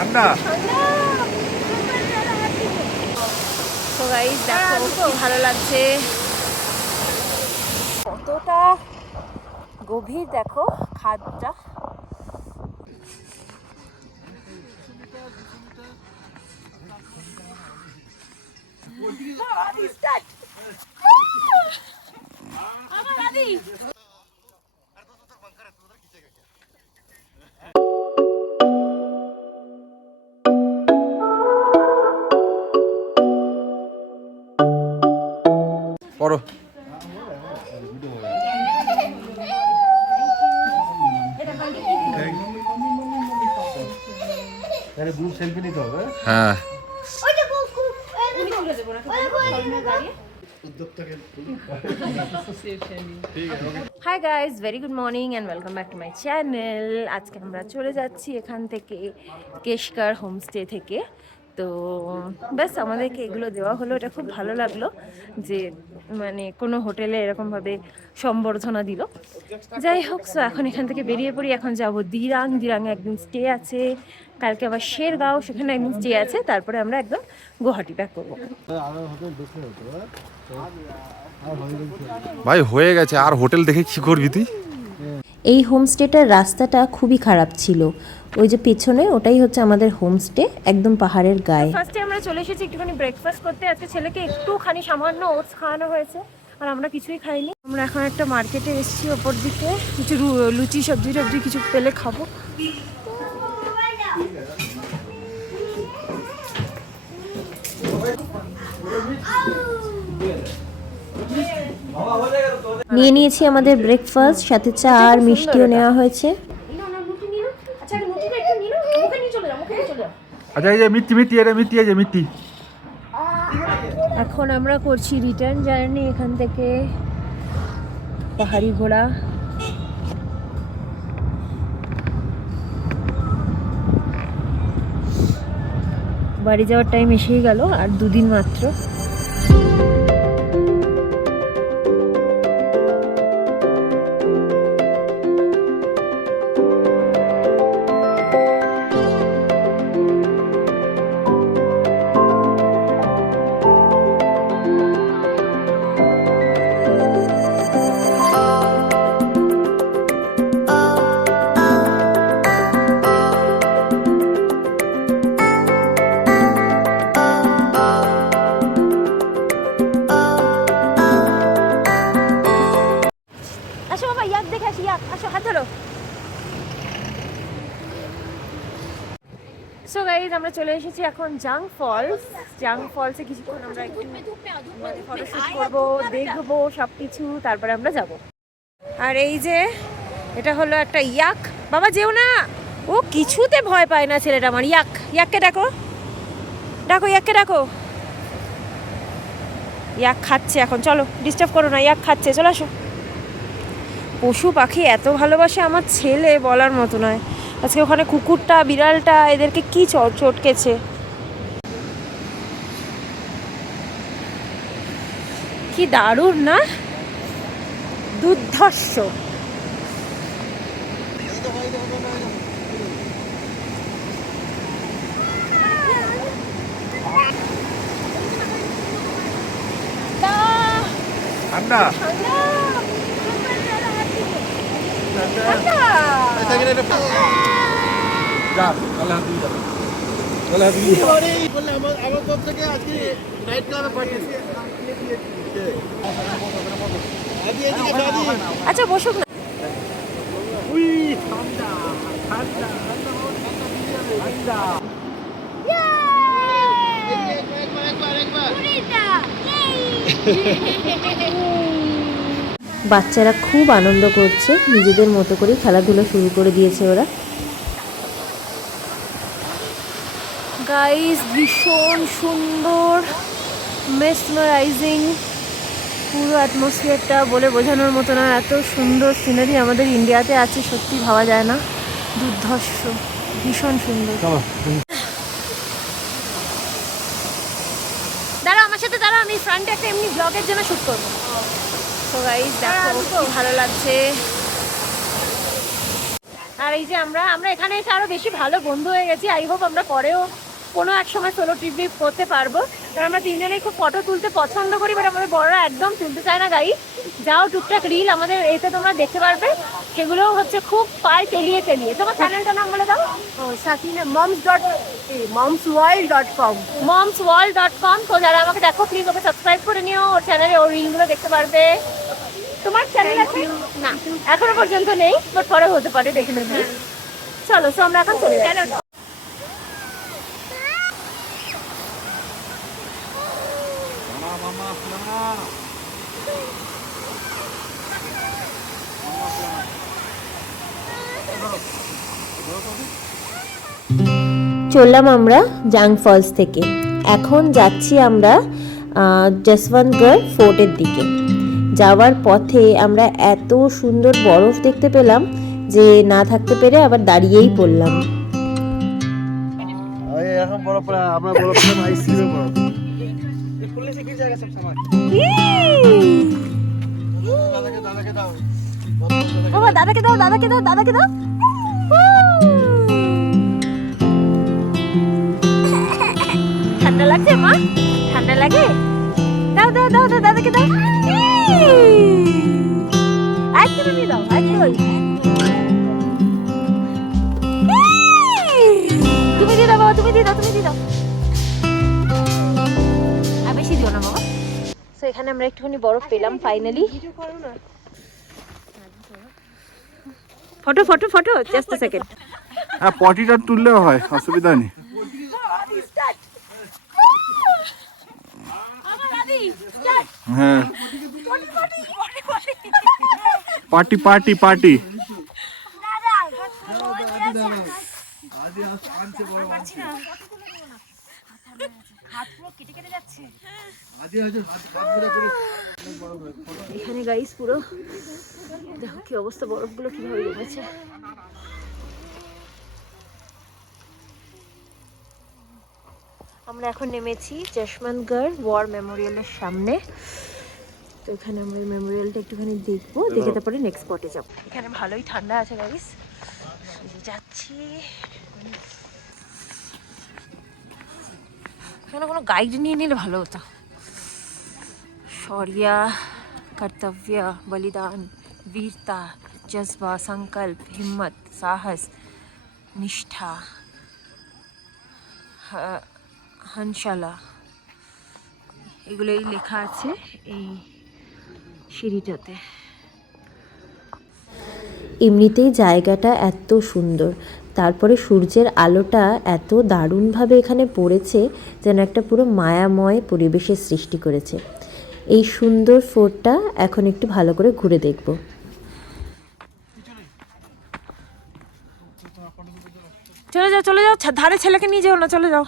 ঠান্ডা। তো গাইস দেখো কি ভালো লাগছে, কতটা গভীর দেখো খাদটা। পড়ো। গ্রুপ সেলফি নিতে হবে। হ্যাঁ hi guys, very good morning and welcome back to my channel. আজকে আমরা চলে যাচ্ছি এখান থেকে কেশকার হোমস্টে থেকে। তো ব্যাস আমাদেরকে এগুলো দেওয়া হলো, এটা খুব ভালো লাগলো যে মানে কোনো হোটেলে এরকমভাবে সম্বর্ধনা দিল। যাই হোক, সো এখন এখান থেকে বেরিয়ে পড়ি। এখন যাব দিরাং, দিরাংয়ে একদিন স্টে আছে, কালকে আবার শেরগাঁও, সেখানে একদিন স্টে আছে, তারপরে আমরা একদম গুয়াহাটি ব্যাক করবো। ভাই হয়ে গেছে, আর হোটেল দেখে কি করবি তুই? এই হোমস্টেটার রাস্তাটা খুবই খারাপ ছিল। ওই যে পেছনে ওটাই হচ্ছে আমাদের হোমস্টে, একদম পাহাড়ের গায়ে। ফার্স্টে আমরা চলে এসেছি একটুখানি ব্রেকফাস্ট করতে। আজকে ছেলেকে একটুখানি সামান্য ওটস খাওয়ানো হয়েছে, আর আমরা কিছুই খাইনি। আমরা এখন একটা মার্কেটে এসেছি ওপর দিকে, কিছু লুচি সবজি টবজি কিছু পেলে খাবো। নিয়ে নিয়েছি আমাদের ব্রেকফাস্ট, সাথে চা আর মিষ্টিও নেওয়া হয়েছে। আচ্ছা এই যে মিষ্টি মিষ্টি, এটা মিষ্টি, এই যে মিষ্টি। এখন আমরা করছি রিটার্ন জার্নি এখান থেকে, পাহাড়ি ঘোড়া। বাড়ি যাওয়ার টাইম এসেই গেল, আর দুদিন মাত্র। আসো বাবা, ইয়াক দেখে আসি, ইয়াক। আসো, হাত ধরো। সো গাইজ, আমরা চলে এসেছি এখন জাং ফলস। জাং ফলসে কিছুক্ষণ আমরা একটু ফটোশুট করবো, দেখবো সব কিছু, তারপরে আমরা যাব। আর এই যে এটা হলো একটা ইয়াক। বাবা যেও না, ও কিছুতে ভয় পায় না ছেলেটা আমার। ইয়াক, ইয়াককে ডাকো, ডাকো ইয়াককে ডাকো। ইয়াক খাচ্ছে এখন, চলো ডিস্টার্ব করো না, ইয়াক খাচ্ছে, চলে আসো। পশু পাখি এত ভালোবাসে আমার ছেলে, বলার মতো নয়। আজকে ওখানে কুকুরটা, বিড়ালটা, এদেরকে কি চটকেছে। কি দারুণ না, দুর্ধর্ষ। ঠান্ডা। যা, তাহলে হাত দিয়ে যাবে। তাহলে হাত দিয়ে আমার পক্ষ থেকে আজকে নাইট ক্লাবে পাঠিয়েছি। আচ্ছা বসুক না। উই ঠান্ডা ঠান্ডা ঠান্ডা। বাচ্চারা খুব আনন্দ করছে, নিজেদের মতো করে খেলাধুলো শুরু করে দিয়েছে ওরা। গাইস ভীষণ সুন্দর, মেসমারাইজিং পুরো অ্যাটমসফিয়ারটা, বলে বোঝানোর মতো না। এত সুন্দর সিনারি আমাদের ইন্ডিয়াতে আছে, সত্যি ভাবা যায় না। দুর্ধর্ষ, ভীষণ সুন্দর। দাঁড়া আমার সাথে, দাঁড়া, আমি ফ্রন্টে একটা এমনি ব্লগের জন্য শ্যুট করবো। তো গাইস দেখো কি ভালো লাগছে। আর এই যে আমরা এখানে এসে আরো বেশি ভালো বন্ধু হয়ে গেছি। আই হোপ আমরা পরেও কোনো এক সময় সোলো ট্রিপ করতে পারবো, কারণ আমরা তিনজনেই খুব ফটো তুলতে পছন্দ করি, বাট আমাদের বড়রা একদম তুলতে চায় না গাইস। যাও টুকটাক রিল আমাদের এতে তোমরা দেখতে পারবে, সেগুলো হচ্ছে খুব পায়ে তেলিয়ে তেলিয়ে। তোমার চ্যানেলটার নাম বলে দাও। Sakina momsworld.com momsworld.com। তো যারা আমাকে দেখো প্লিজ ওকে সাবস্ক্রাইব করে নিও, ওর চ্যানেলে ওর রিলগুলো দেখতে পারবে। তোমার চ্যানেল আছে? না এখনো পর্যন্ত নেই, বাট পরে হতে পারে, দেখে নেবে। চলো, তো আমরা এখন চলে যাই। চললাম আমরা জাং ফলস থেকে। এখন যাচ্ছি আমরা যশবন্তগড় ফোর্টের দিকে। যাওয়ার পথে আমরা এত সুন্দর বরফ দেখতে পেলাম যে না থাকতে পেরে আবার দাঁড়িয়েই পড়লাম। এরকম বরফ পড়ে, আমরা বরফ খেলাম, আইসক্রিমের বরফ। দাদাকে দাও। বাবা দাদাকে দাও, দাদাকে দাও, দাদাকে দাও। ঠান্ডা লাগছে মা? ঠান্ডা লাগে? দাও দাও দাও দাও, দাদাকে দাও। আইসক্রিম নিয়ে দাও, আইসক্রিম। তুমি দিয়ে দাও বাবা, তুমি দিয়ে দাও, তুমি দিয়ে দাও। আর বেশি দিও না বাবা। তো এখানে আমরা একটুখানি বরফ পেলাম finally. Photo photo photo, just আ সেকেন্ড। হ্যাঁ, পটিটা তুললেও হয়, অসুবিধা নেই। হ্যাঁ, পার্টি পার্টি পার্টি। এখানে গাইস পুরো দেখো কি অবস্থা, বরফগুলো কিভাবে জমেছে। আমরা এখন নেমেছি যশবন্তগড় ওয়ার মেমোরিয়ালের সামনে। তো এখানে আমরা এই মেমোরিয়ালটা একটুখানি দেখবো, দেখে তারপরে নেক্সট স্পটে যাব। এখানে ভালোই ঠান্ডা আছে গাইস, যাচ্ছি। এখানে কোনো গাইড নিয়ে নিলে ভালো হতো। शौर्य, कर्तव्य, बलिदान, वीरता, जज्बा, संकल्प, हिम्मत, साहस, निष्ठा, हंशाला, এগুলোই লেখা আছে এই সিঁড়িটাতে। এমনিতেই জায়গাটা এত সুন্দর, তারপরে সূর্যের আলোটা এত দারুণভাবে এখানে পড়েছে, যেন একটা পুরো মায়াময় পরিবেশের সৃষ্টি করেছে। এই সুন্দর ফোর্টটা এখন একটু ভালো করে ঘুরে দেখব। চলে যাও চলে যাও, ধারে ছেলেকে নিয়ে যাও না, চলে যাও।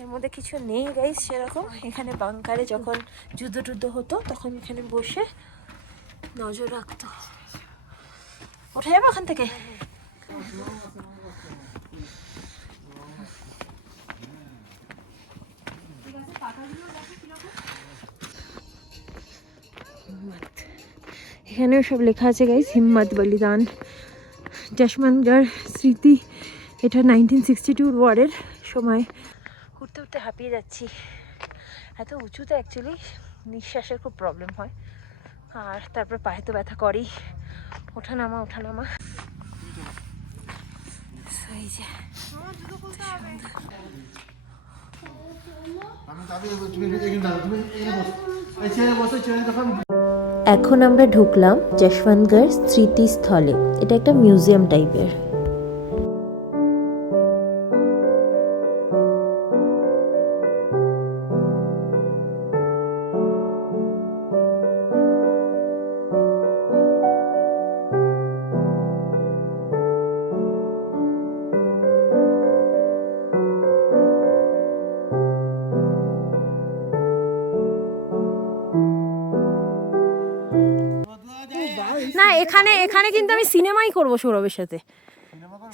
এর মধ্যে কিছু নেই গাইস সেরকম। এখানে বাংকারে যখন যুদ্ধ টুদ্ধ হতো তখন এখানে বসে নজর রাখতো। উঠে যাবে ওখান থেকে? এখানেও সব লেখা আছে গাইস, হিম্মত, বলিদান, যশবন্তগড় স্মৃতি। এটা 1962 ওয়ারের সময়। উঠতে উঠতে হাঁপিয়ে যাচ্ছি, এত উঁচুতে অ্যাকচুয়ালি নিঃশ্বাসের খুব প্রবলেম হয়, আর তারপর পায়ে তো ব্যথা করেই, ওঠানামা ওঠানামা। এই যে এখন আমরা ঢুকলাম যশবন্তগড় স্মৃতিস্থলে। এটা একটা মিউজিয়াম টাইপের। এখানে এখানে কিন্তু আমি সিনেমাই করবো সৌরভের সাথে,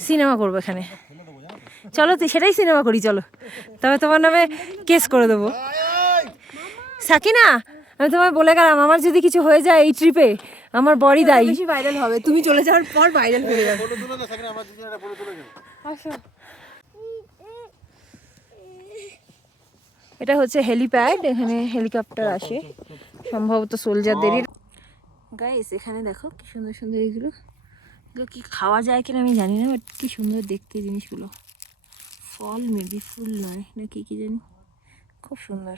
সিনেমা করবো এখানে। চলো তো সেটাই সিনেমা করি, চলো। তবে তোমার নামে কেস করে দেবো। সাকিনা, আমি তোমায় বলে গেলাম, আমার যদি কিছু হয়ে যায় এই ট্রিপে, আমার বড়ি দায়ী। বেশি ভাইরাল হবে, তুমি চলে যাওয়ার পর ভাইরাল হয়ে যাবে। এটা হচ্ছে হেলিপ্যাড, এখানে হেলিকপ্টার আসে সম্ভবত সোলজারদেরই। গাইস এখানে দেখো কি সুন্দর সুন্দর এগুলো, এগুলো কি খাওয়া যায় কিনা আমি জানি না, বাট কি সুন্দর দেখতে জিনিসগুলো। ফল মেবি, ফুল নয় না কি কি জানি, খুব সুন্দর,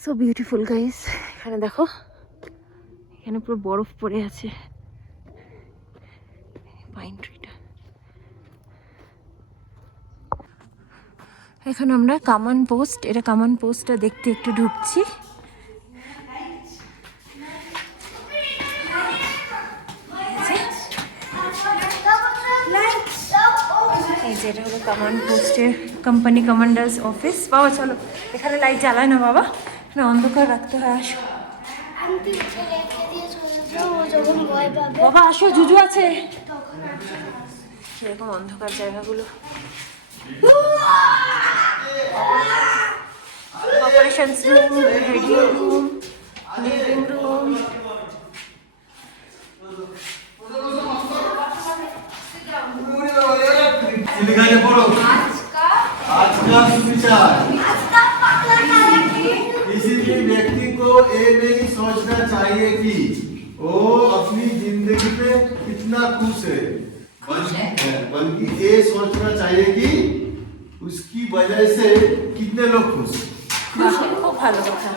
সো বিউটিফুল গাইস। এখানে দেখো, এখানে পুরো বরফ পড়ে আছে পাইন ট্রিটা। এখন আমরা কামান পোস্ট, এটা কামান পোস্টটা দেখতে একটু ঢুকছি। এই যে এটা হলো কামান পোস্টের কোম্পানি কমান্ডার্স অফিস। বাবা চলো, এখানে লাইট জ্বালায় না বাবা, এখানে অন্ধকার রাখতে হয়। আসো বাবা, আসো, জুজু আছে। সেরকম অন্ধকার জায়গাগুলো। Operations room, radio room, living room. आज का सुविचार, किसी भी व्यक्ति को ये नहीं सोचना चाहिए कि वो अपनी जिंदगी पे कितना खुश है, बल्कि ये सोचना चाहिए कि उसकी वजह से कितने लोग खुश हैं। খুব ভালো কথা।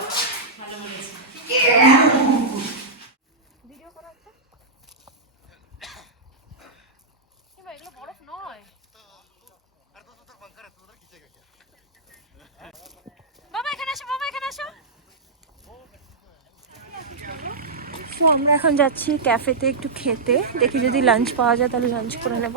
তো আমরা এখন যাচ্ছি ক্যাফেতে একটু খেতে, দেখি যদি লাঞ্চ পাওয়া যায় তাহলে লাঞ্চ করে নেব।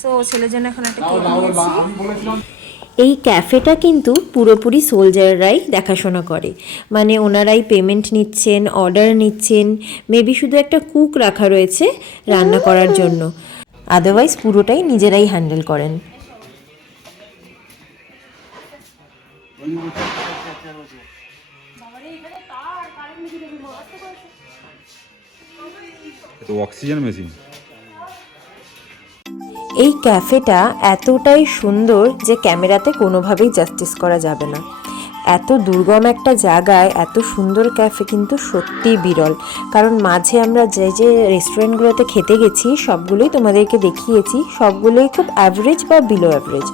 সো ছেলের জন্য এখন একটা কেক নিয়েছি। এই ক্যাফেটা কিন্তু পুরোপুরি সোলজাররাই দেখাশোনা করে, মানে ওনারাই পেমেন্ট নিচ্ছেন, অর্ডার নিচ্ছেন, মেবি শুধু একটা কুক রাখা রয়েছে রান্না করার জন্য, আদারওয়াইজ পুরোটাই নিজেরাই হ্যান্ডেল করেন। তো অক্সিজেন মেশিন। এই ক্যাফেটা এতটাই সুন্দর যে ক্যামেরাতে কোনোভাবেই জাস্টিস করা যাবে না। এত দুর্গম একটা জায়গায় এত সুন্দর ক্যাফে কিন্তু সত্যিই বিরল, কারণ মাঝে আমরা যে যে রেস্টুরেন্টগুলোতে খেতে গেছি সবগুলোই তোমাদেরকে দেখিয়েছি, সবগুলোই খুব অ্যাভারেজ বা বিলো অ্যাভারেজ।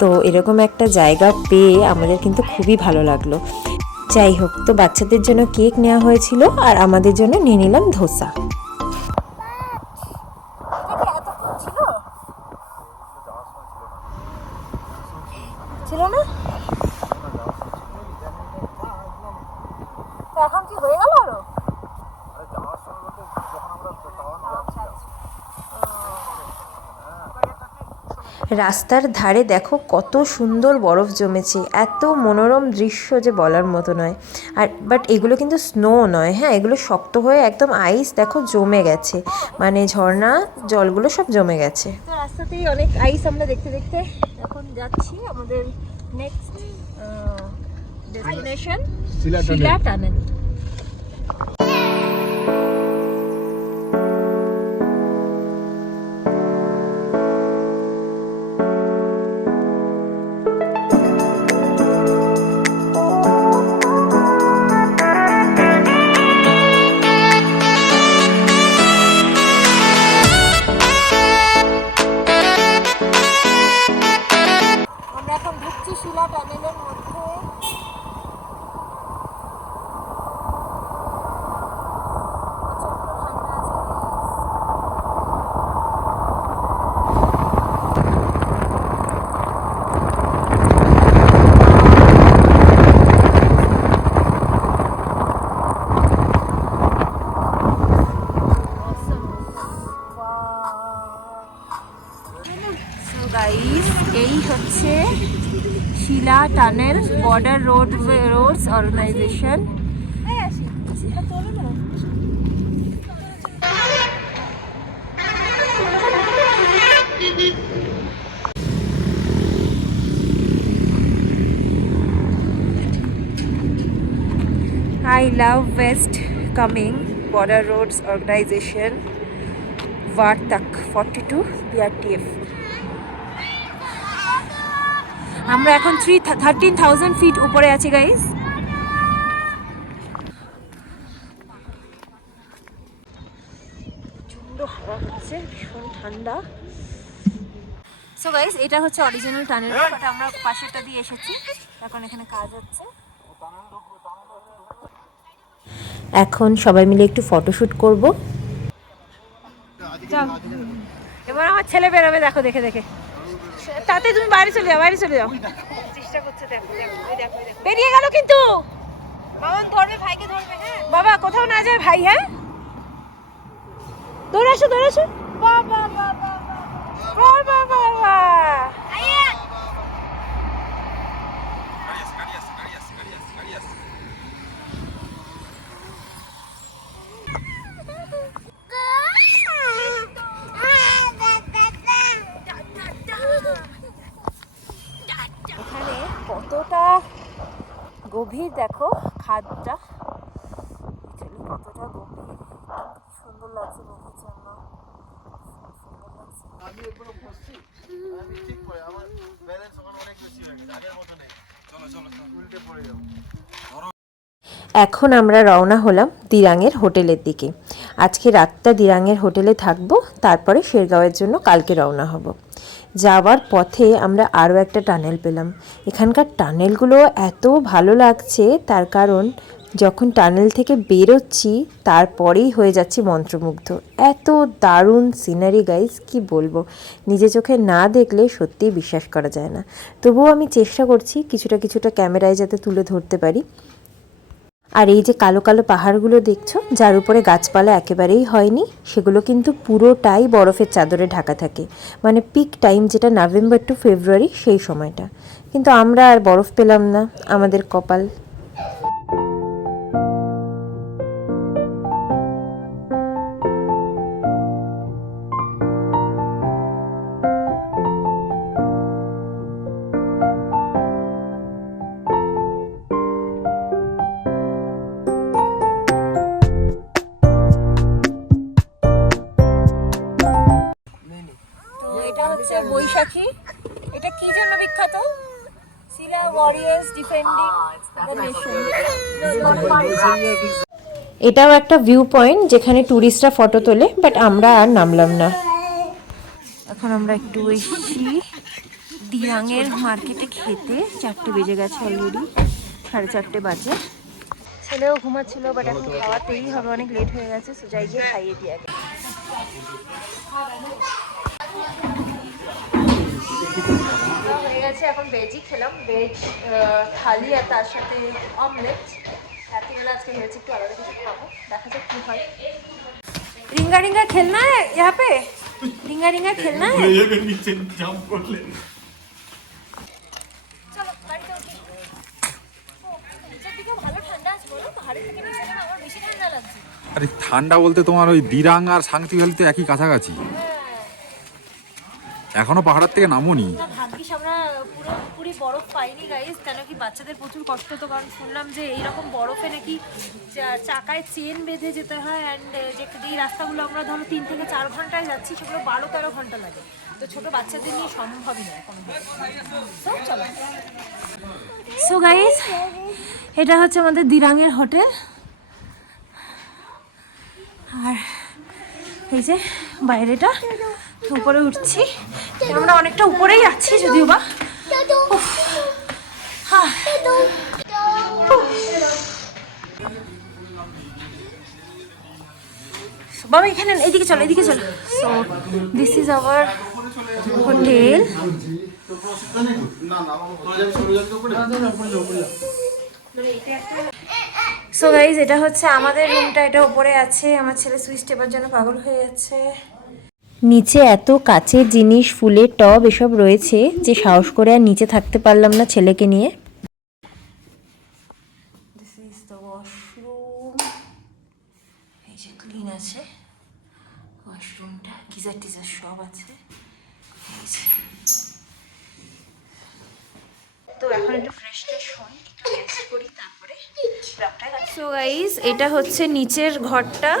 তো এরকম একটা জায়গা পেয়ে আমাদের কিন্তু খুবই ভালো লাগলো। যাই হোক, তো বাচ্চাদের জন্য কেক নেওয়া হয়েছিল আর আমাদের জন্য নিয়ে নিলাম ধোসা। ছিল না, এখন কি হয়ে গেল আরো? রাস্তার ধারে দেখো কত সুন্দর বরফ জমেছে, এত মনোরম দৃশ্য যে বলার মতো নয়। আর বাট এগুলো কিন্তু স্নো নয়, হ্যাঁ এগুলো শক্ত হয়ে একদম আইস দেখো জমে গেছে, মানে ঝর্ণা জলগুলো সব জমে গেছে। তো রাস্তাতেই অনেক আইস আমরা দেখতে দেখতে এখন যাচ্ছি আমাদের next destination Sela tunnel. Sela টানেলের মধ্যে এই হচ্ছে Sela tunnel border roads organisation. I love West Coming Border Roads Organization Vartak 42 PRTF। আমরা এখন 13,000 ফিট উপরে আছি গাইস। প্রচন্ড হাওয়া হচ্ছে, ভীষণ ঠান্ডা। সো গাইস এটা হচ্ছে অরিজিনাল টানেল, বাট আমরা পাশেরটা দিয়ে এসেছি, এখন এখানে কাজ হচ্ছে। এখন সবাই মিলে একটু ফটোশুট করব। এবার আমার ছেলে বেরোবে, দেখো দেখে দেখে। তাতে তুমি বাইরে চলে যাও, বাইরে চলে যাও। চেষ্টা করছে, দেখো দেখো বেরিয়ে গেল কিন্তু। বাবা ধরবে, ভাইকে ধরবে। হ্যাঁ বাবা, কোথাও না যায় ভাই। হ্যাঁ দৌড়ে আসো, দৌড়ে আসো। বাবা বাবা বাবা বাবা এখানে কতটা গভীর দেখো খাদটা, কতটা গভীর, সুন্দর লাগছে নদীর জন্য। আমি একবার বসছি, আমি ঠিক করে আমার ব্যালেন্স ওখানে অনেক বেশি হয়ে গেছে, আগের মতো নেই। চলো চলো উল্টে পড়ে যাবো। এখন আমরা রওনা হলাম দিরাঙের হোটেলের দিকে। আজকে রাতটা দিরাঙের হোটেলে থাকবো, তারপরে শেরগাঁওয়ের জন্য কালকে রওনা হব। যাওয়ার পথে আমরা আরও একটা টানেল পেলাম। এখানকার টানেলগুলো এত ভালো লাগছে, তার কারণ যখন টানেল থেকে বেরোচ্ছি তারপরেই হয়ে যাচ্ছি মন্ত্রমুগ্ধ। এত দারুণ সিনারি গাইজ, কি বলবো, নিজে চোখে না দেখলে সত্যিই বিশ্বাস করা যায় না। তবুও আমি চেষ্টা করছি কিছুটা ক্যামেরায় যাতে তুলে ধরতে পারি। আর এই যে কালো কালো পাহাড়গুলো দেখছো, যার উপরে গাছপালা একেবারেই হয়নি, সেগুলো কিন্তু পুরোটাই বরফের চাদরে ঢাকা থাকে। মানে পিক টাইম যেটা নভেম্বর টু ফেব্রুয়ারি, সেই সময়টা। কিন্তু আমরা আর বরফ পেলাম না, আমাদের কপাল। এটা হচ্ছে বৈশাখী। এটা কি জন্য বিখ্যাত? শিলা ওয়ারিয়ার্স ডিফেন্ডিং দ্য নেশন। এটাও একটা ভিউ পয়েন্ট যেখানে ট্যুরিস্টরা ফটো তোলে, বাট আমরা আর নামলাম না। এখন আমরা একটু এসেছি দিরাঙের মার্কেটে খেতে। 4টে বেজে গেছে অলরেডি, 4:30 বাজে। ছেলেও ঘুমাচ্ছিল, বাট এখন খাওয়াতেই হবে, অনেক লেট হয়ে গেছে। সো যাই গিয়ে খাইয়ে দিই আগে। হয়ে গেছে, এখন ভেজই খেলাম, ভেজ থালি আর তার সাথে অমলেট। রাত্রিবেলা আজকে ভেবেছি একটু আলাদা কিছু খাবো, দেখা যাক কি হয়। रिंगा रिंगा खेलना है यहाँ पे, रिंगा रिंगा खेलना है। नीचे जंप कर ले। चलो गाड़ी तो उठी। নিচের দিকে ভালো ঠান্ডা আছে বলো, পাহাড়ের থেকে নিচে না আমার বেশি ঠান্ডা লাগছে। আরে ঠান্ডা বলতে তোমার ওই দিরাং আর সাংতি ভ্যালি তো একই কাছাকাছি, এখনো পাহাড়ের থেকে নামোনি। ভাগ্যিস আমরা পুরোপুরি বরফ পাইনি গাইস, কেন কি বাচ্চাদের প্রচুর কষ্ট তো, কারণ শুনলাম যে এইরকম বরফে নাকি চাকায় চেন বেঁধে যেতে হয়। অ্যান্ড যেই রাস্তাগুলো আমরা ধরো 3 থেকে 4 ঘন্টায় যাচ্ছি, সেগুলো 12-13 ঘন্টা লাগে। তো ছোট বাচ্চাদের নিয়ে সম্ভবই নয় কোনোভাবে। চলো। সো গাইস এটা হচ্ছে আমাদের দিরাঙের হোটেল। আর এই যে বাইরেটা, উপরে উঠছি, আমরা অনেকটা উপরেই আছি যদিও বা। বাবা এখানে এইদিকে চলো, এদিকে চলো। So this is our hotel. So guys এটা হচ্ছে আমাদের রুমটা, এটা উপরে আছে। আমার ছেলে সুইচ টেপার জন্য পাগল হয়ে যাচ্ছে। নিচে এত কাচের জিনিস, ফুলের টব এসব রয়েছে যে সাহস করে আর নিচে থাকতে পারলাম না ছেলেকে নিয়ে। This is the washroom. এই যে ক্লিন আছে ওয়াশরুমটা, গিজার টিজার সব আছে। এই যে। তো এখন একটু ফ্রেশ ট্রেশ হই, একটু রেস্ট করি, তারপরে সো গাইস এটা হচ্ছে নিচের ঘরটা।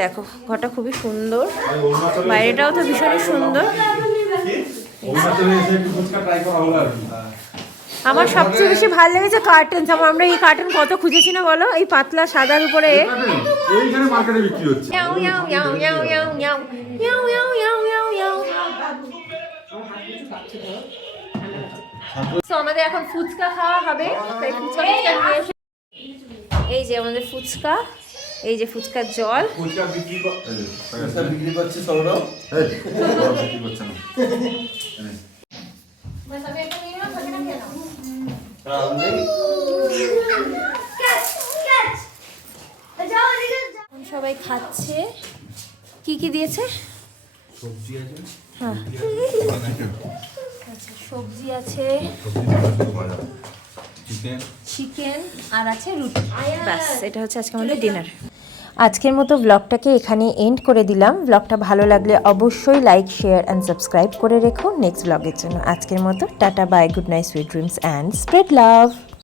দেখো ঘরটা খুবই সুন্দর, বাইরেটাও তো ভীষণই সুন্দর। আমার সবচেয়ে বেশি ভালো লেগেছে কার্টেন। আমরা এই কার্টেন কত খুঁজেছি না বলো, এই পাতলা সাদার উপরে। এইখানে মার্কেটে বিক্রি হচ্ছে। ইয়াও ইয়াও ইয়াও ইয়াও ইয়াও ইয়াও ইয়াও ইয়াও ইয়াও ইয়াও ইয়াও। সো আমাদের এখন ফুচকা খাওয়া হবে, তাই ফুচকা নিয়ে এসে এই যে আমাদের ফুচকা, এই যে ফুচকার জল। ফুচকা বিক্রি করছে সৌরভ, বিক্রি করছে না। সবাই খাচ্ছে। কি কি দিয়েছে? সবজি আছে, হ্যাঁ আচ্ছা সবজি আছে, চিকেন আর আছে রুটি। ব্যাস এটা হচ্ছে আজকে আমাদের ডিনার। আজকের মতো ব্লগটাকে এখানে এন্ড করে দিলাম। ব্লগটা ভালো লাগলে অবশ্যই লাইক, শেয়ার অ্যান্ড সাবস্ক্রাইব করে রেখো নেক্সট ব্লগের জন্য। আজকের মতো tata, bye, good night, sweet dreams and spread love.